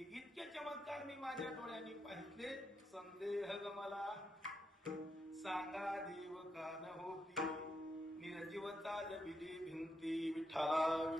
की इतके चमत्कार मी माझ्या डोळ्यांनी पाहितले संदेह ग मला. सांगा देव का न होती. निरजीवता जबिली भिंती विठा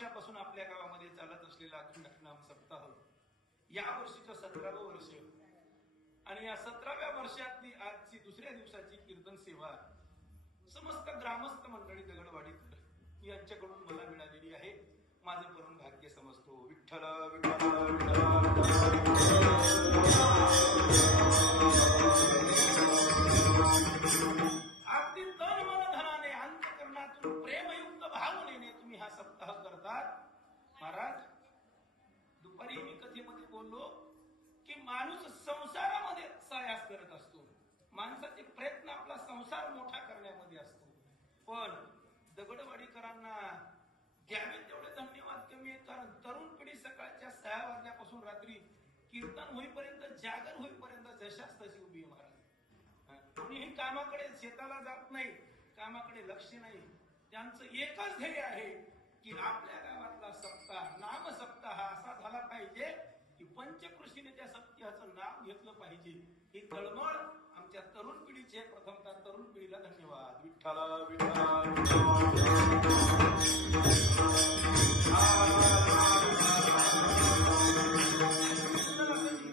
वर्षापासून आपल्या गावामध्ये चालत असलेला अखंड नाम सप्ताह या वर्षीचं सतरावं वर्ष. आणि या सतराव्या वर्षातली आजची दुसऱ्या दिवसाची कीर्तन सेवा समस्त ग्रामस्थ मंडळी दगडवाडीकर यांच्याकडून मला मिळालेली आहे. माझं करून भाग्य समजतो. विठ्ठल विठ्ठल विठ्ठल. संसारामध्ये सायास करत असतो. माणसाचे प्रयत्न आपला संसार मोठा करण्यामध्ये असतो. पण दगडवाडीकरांना द्यावे तेवढे धन्यवाद कमी आहेत कारण तरुण पिढी सकाळच्या सहा वाजल्यापासून रात्री कीर्तन होईपर्यंत जागर होईपर्यंत जशाच तशी उभी महाराज. कोणीही कामाकडे शेताला जात नाही कामाकडे लक्ष नाही. त्यांचं एकच ध्येय आहे की आपल्या गावातला सप्ताह नाम सप्ताह असा झाला पाहिजे की पंचकृषीने त्या सप्ताहाचं नाव घेतलं पाहिजे ही तळमळ आमच्या तरुण पिढीचे प्रथमतः तरुण पिढीला धन्यवाद विठ्ठला विठ्ठला सुंदर असं निवेदन आहे सुंदर असं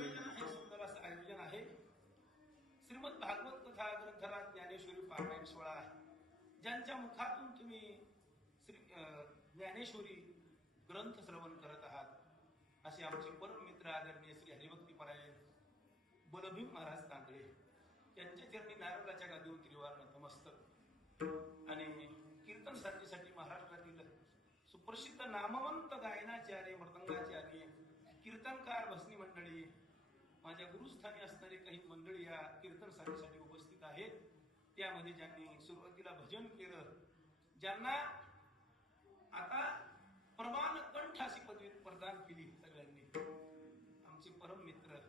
आयोजन आहे श्रीमद भागवत कथा ग्रंथराज ज्ञानेश्वरी पारायण सोहळा आहे. ज्यांच्या मुखातून तुम्ही श्री ज्ञानेश्वरी ग्रंथ श्रवण करत आहात असे आमचे परम मित्र आदरणीय श्री हरिभक्ती परायण बलभीम महाराज तांदळे त्यांच्या चरणी नारळाच्या गादीवर त्रिवार आणि कीर्तन साधनेसाठी महाराष्ट्रातील सुप्रसिद्ध नामवंत गायनाचार्य मृदंगाचार्य कीर्तनकार भसनी मंडळी माझ्या गुरुस्थानी असणारे काही मंडळी या कीर्तन साधनेसाठी उपस्थित आहेत. त्यामध्ये ज्यांनी सुरुवातीला भजन केलं ज्यांना आता प्रमाण कंठ अशी पदवी प्रदान केली सगळ्यांनी. आमचे परम मित्र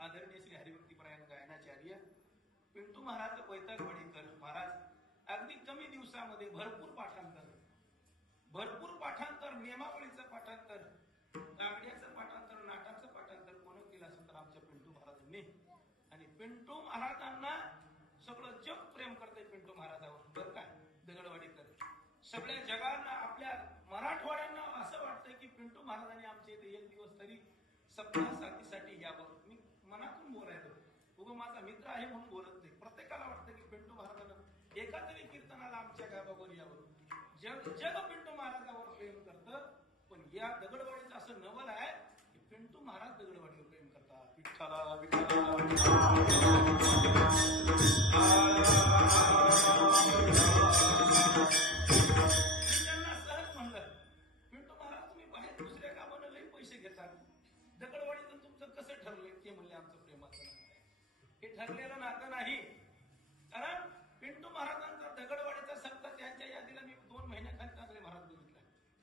आदरणीय श्री हरिभक्ती गायनाचार्य पिंटू महाराज वैतागवाडीकर महाराज अगदी कमी दिवसामध्ये भरपूर पाठांतर. भरपूर पाठांतर नियमावलीचं पाठांतर कागड्याचं पाठांतर नाटाचं पाठांतर कोण केलं असेल तर आमच्या पिंटू महाराजांनी. आणि पिंटू महाराजांना सगळं जग प्रेम करते पिंटू महाराजावर. बरं काय दगडवाडीकर सगळ्या जगांना आपल्या मराठवाड्यांना असं वाटतंय की पिंटू महाराजांनी आमच्या इथे एक दिवस तरी सप्ताह साथीसाठी यावं. मी मनातून बोलायचो उगं माझा मित्र आहे म्हणून बोलत नाही प्रत्येकाला वाटतं की पिंटू महाराजांना एका तरी कीर्तनाला आमच्या गावावर यावं जग जग पिंटू महाराजावर प्रेम करतं पण या दगडवाडीचं असं नवल आहे की पिंटू महाराज दगडवाडीवर प्रेम करतात विठ्ठला विठ्ठला मी त्यांना सहज म्हणलं पिंटू महाराज तुम्ही बाहेर दुसऱ्या कामानं लई पैसे घेतात दगडवाडीचं तुमचं कसं ठरलंय? ते म्हणले आमचं प्रेमाचं नातं हे ठरलेलं नातं नाही. कारण पिंटू महाराजांचा दगडवाडीचा सप्ताह त्यांच्या यादीला मी दोन महिन्याखाली टाकले महाराज बघितला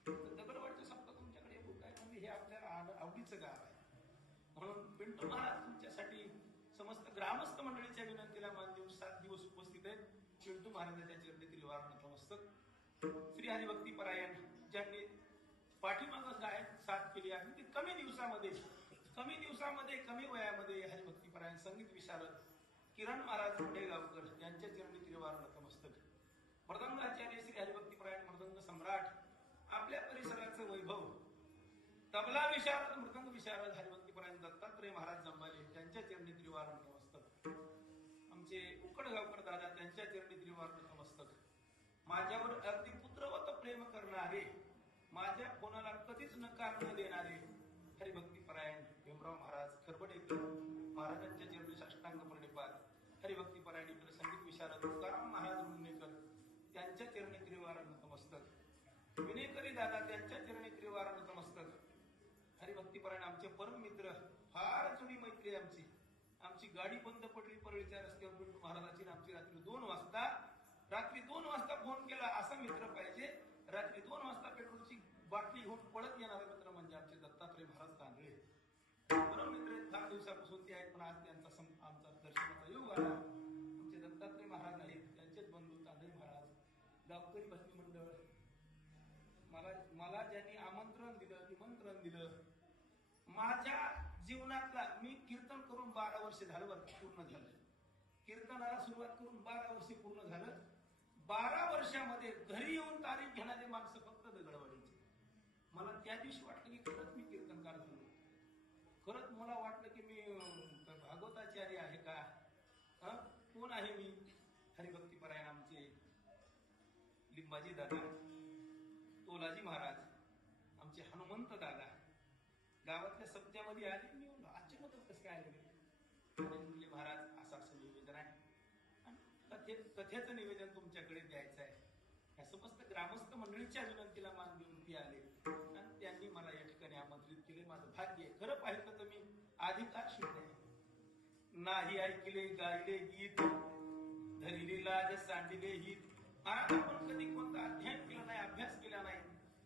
तर दगडवाडीचा सप्ताह तुमच्याकडे येऊ काय? म्हणजे हे आपल्याला आव- आवडीचं गाव आहे. म्हणून पिंटू महाराज तुमच्यासाठी समस्त ग्रामस्थ मंडळीच्या विनंतीला मान देऊन सात दिवस उपस्थित आहेत. पिंटू महाराजांच्या चरणी त्रिवार नतमस्तक श्री हरिभक्ती परायण ज्यांनी पाठीमागं गायन साथ केली आहे ते कमी दिवसामध्ये कमी दिवसामध्ये कमी वयामध्ये हरिभक्ती परायण संगीत विशारद किरण महाराज गावकर यांच्या चरणी त्रिवार नतमस्तक मृदंगाचार्य श्री हरिभक्ती परायण मृदंग सम्राट आपल्या परिसराचं वैभव तबला विशारद मृदंग विशारद हरिभक्ती माझ्यावर अगदी पुत्रवत प्रेम करणारे माझ्या कोणाला कधीच नकार न देणारे हरिभक्ती परायण भीमराव महाराज खरबडेकर महाराजांच्या चरणी साष्टांग प्रणिपात हरिभक्ती परायण इकडे संगीत विशारद तुकाराम महाराज मुंडेकर. त्यांच्या चरणी त्रिवार नतमस्तक. विनेकरी दादा त्यांच्या चरणी त्रिवार नतमस्तक. हरिभक्ती परायण आमचे परम मित्र फार जुनी मैत्री आहे आमची. आमची गाडी बंद पडली परळीच्या रस्त्यावर महाराजाची आमची रात्री दोन वाजता रात्री दोन वाजता फोन केला असा मित्र पाहिजे. रात्री दोन वाजता पेट्रोलची बाटली घेऊन पळत येणारे मित्र म्हणजे आमचे दत्तात्रय महाराज तांदळे. बरं मित्र दहा दिवसापासून ते आहेत पण आज त्यांचा आमचा दर्शनाचा योग आला. आमचे दत्तात्रय महाराज आहेत त्यांचेच बंधू तांदळे महाराज. गावकरी भक्ती मंडळ. मला मला ज्यांनी आमंत्रण दिलं निमंत्रण दिलं माझ्या जीवनातला मी कीर्तन करून बारा वर्ष झालं बरं पूर्ण झालं. कीर्तनाला सुरुवात करून बारा वर्ष पूर्ण झालं. बारा वर्षामध्ये घरी येऊन तारीख घेणारे माणसं फक्त दगडवाडीचे. मला त्या दिवशी वाटलं की खरंच मी कीर्तनकार झालो. खरंच मला वाटलं की मी भागवताचार्य आहे का? कोण आहे मी? हरिभक्तीपरायण आमचे लिंबाजी दादा तोलाजी महाराज आमचे हनुमंत दादा. गावातल्या सत्यामध्ये आले मी म्हणलो अचानक कसं काय आले कथे कथेचं निवेदन तुमच्याकडे द्यायचं आहे. या समस्त ग्रामस्थ मंडळीच्या विनंतीला मान देऊन ते आले. आणि त्यांनी मला या ठिकाणी आमंत्रित केले. माझं भाग्य खरं पाहिलं तर मी अधिकार शून्य आहे नाही ऐकले गायले गीत. धरिले लाज सांडिले हित. महाराज आपण कधी कोणता अध्ययन केला नाही अभ्यास केला नाही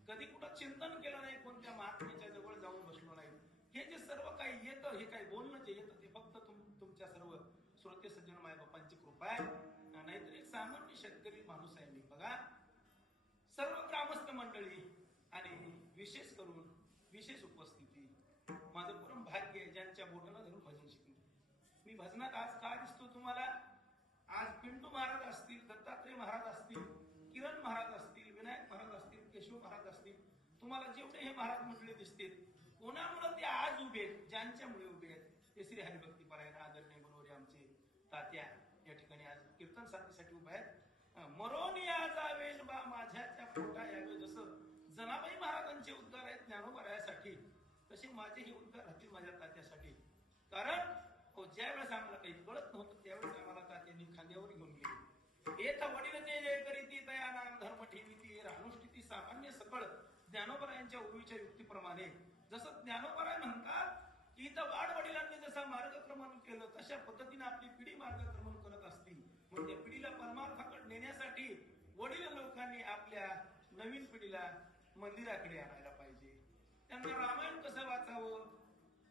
कधी कुठं चिंतन केलं नाही कोणत्या महात्म्याच्या जवळ जाऊन बसलो नाही हे जे सर्व काही येतं हे काही बोलणं जे येतं ते फक्त तुम तुमच्या सर्व श्रोते सज्जन माय बापांची कृपा आहे नाहीतर एक सामान्य शेतकरी माणूस आहे मी. बघा. सर्व ग्रामस्थ मंडळी आणि विशेष करून विशेष उपस्थिती. माझं परम भाग्य आहे ज्यांच्या बोटाला धरून भजन शिकलो. मी भजनात आज का दिसतो तुम्हाला? आज पिंटू महाराज असतील दत्तात्रय महाराज असतील किरण महाराज असतील विनायक महाराज असतील केशव महाराज असतील तुम्हाला जेवढे हे महाराज म्हटले दिसतील कोणामुळे ते आज उभे आहेत ज्यांच्यामुळे उभे आहेत ते श्री हरिभक्त परायण आदरणीय बनवरे आमचे तात्या या ठिकाणी आज कीर्तन साथीसाठी उभे आहेत मरोन या जावेन बा माझ्याच्या पोटा यावे जसं जनाबाई महाराजांचे उद्गार आहेत ज्ञानोबरायासाठी तसे माझेही उद्गार राहतील माझ्या तात्यासाठी. कारण हो ज्या वेळेस आम्हाला काही कळत नव्हतं त्यावेळेस आम्हाला तात्यांनी खांद्यावर घेऊन गेले. येता वडील ते जय करीती तया नाम धर्म ठेवीती रानुष्ठिती सामान्य सकळ ज्ञानोपरायांच्या उर्वीच्या युक्तीप्रमाणे. जसं ज्ञानोबराय म्हणतात की इथं वाढ वडिलांनी जसं मार्गक्रमण केलं तशा पद्धतीने आपली पिढी मार्गक्रमण करत. म्हणजे पिढीला परमार्थाकडे नेण्यासाठी वडील लोकांनी आपल्या नवीन पिढीला मंदिराकडे आणायला पाहिजे. त्यांना रामायण कसं वाचावं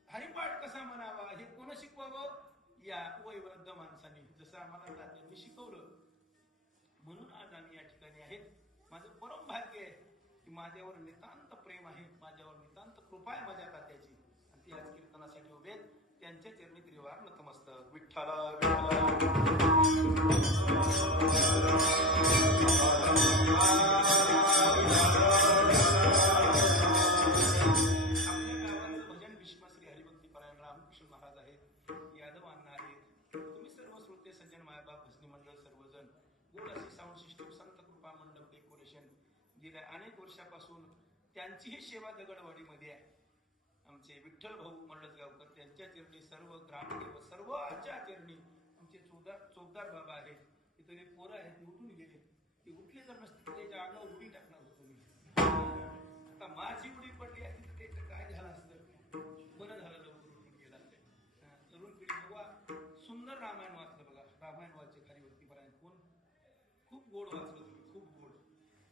हरिपाठ कसा म्हणावा हे कोण शिकवावं? या वयवृद्ध माणसाने. जसं आम्हाला तात्यांनी शिकवलं. म्हणून आज आम्ही या ठिकाणी आहेत. माझं परम भाग्य आहे की माझ्यावर नितांत प्रेम आहे माझ्यावर नितांत कृपा आहे माझ्या तात्याची. आणि ती आज कीर्तनासाठी उभे आहेत. त्यांच्या चरणी त्रिवार नतमस्तक. विठ्ठला विठ्ठला. गेल्या अनेक वर्षापासून त्यांचीही सेवा दगडवाडीमध्ये आहे. आमचे विठ्ठल भाऊ मळसगावकर त्यांच्या चरणी सर्व ग्रामदेव सर्व आजच्या चरणी आमचे चोदार चोपदार बाबा आहेत. तिथे एक पोरं आहेत ते उठून गेले. ते उठले जर नसते त्याच्या अंगावर उडी टाकणार होतो मी. आता माझी उडी पडली आहे तिथे काय झालं असतं? बरं झालं लवकर उठून गेला ते तरुण पिढी बघा सुंदर रामायण वाचलं बघा. रामायण वाचे खाली व्यक्ती परायण कोण? खूप गोड वाचलं.